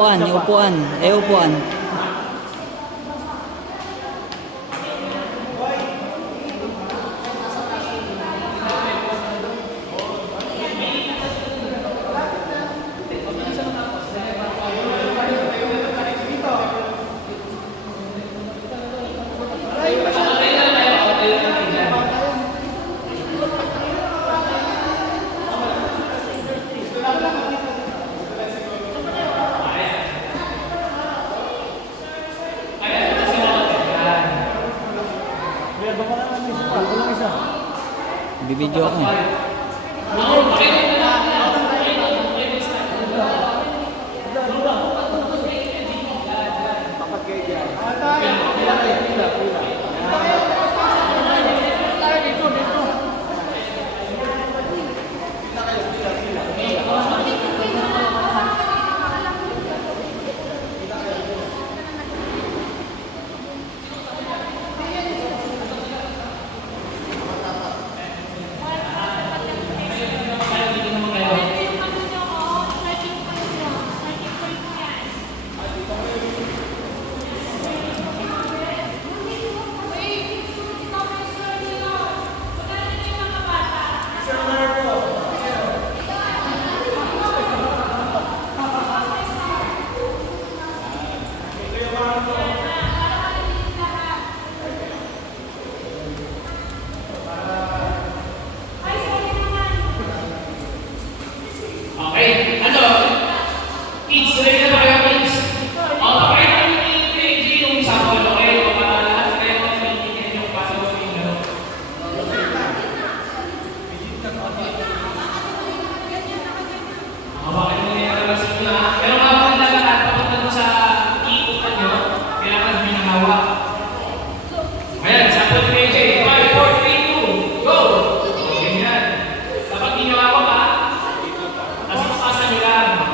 upuan, yung upuan. Upuan. Bibidyo ako.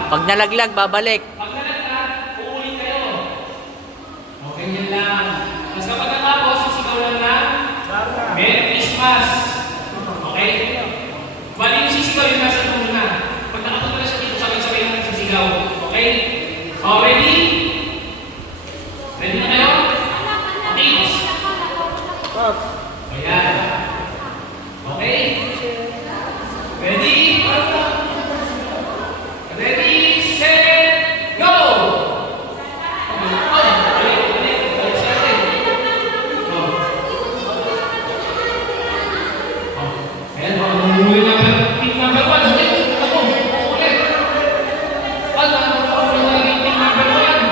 Pag nalaglag, babalik. Pag nalaglag, uulit kayo. Okay, yan lang. Tapos kapag natapos, sisigaw lang na Merry Christmas. Okay? Bali yung sisigaw yung nasa dulo na. Pag nakapunta na siya dito, sabay-sabay lang sisigaw. Okay? Oh, ready? Ready na kayo? Okay. Ayan. Okay? Ready? Ready, set, go! Ayan, mamuli na team number 1. Ulit, ako, ulit. Pag mamuli na team number 1.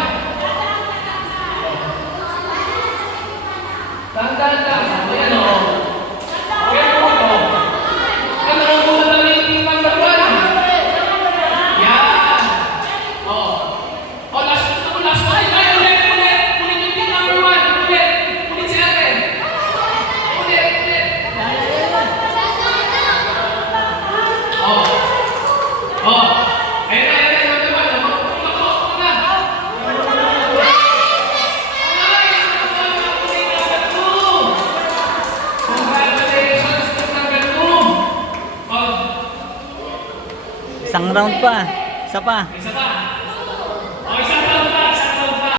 Dahan-dahan. Ayan o. Ayan o. Ano ang mula na team number 1? Isang round pa. Isa pa. Isa pa.